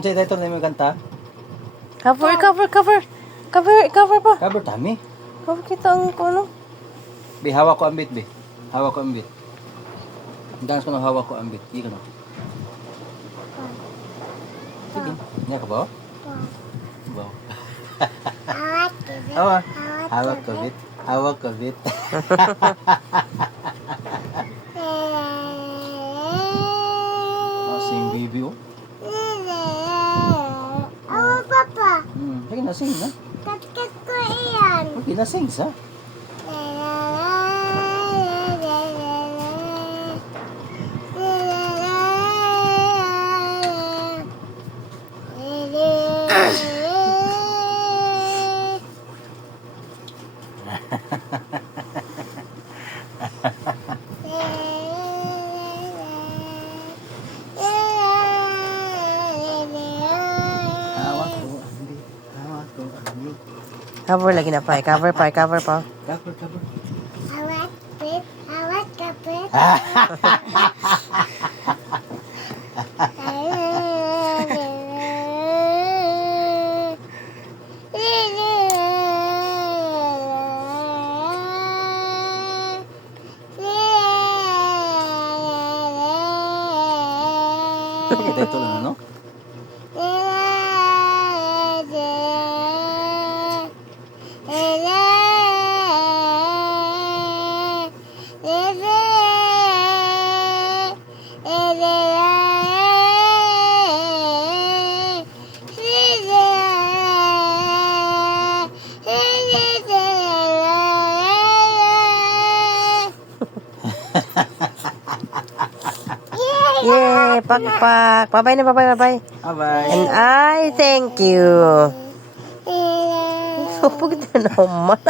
Jay, dito na yung kanta. Cover pa. Cover tami. Cover kita ang ano. Bi, hawak ko ang bit, bi. Hawak ko ang bit. Dance ko na hawak ko ang bit. Iya ka na. Sige. Niya ka ba? Ba. Hawak ko bit. Hawak ko bit. Sing baby, oh. Papa, Sige na, sing na. kat ko iyan. Okay na, sing sa. Hawak ko ang bit. Hawak ko ang bit. Cover lagi na pa. Cover pa. Cover. Awat kapit. Okay, dito lang, ano? Yay! Pakpak. Bye-bye na, bye-bye. Bye-bye. And I thank you. Pagod na naman.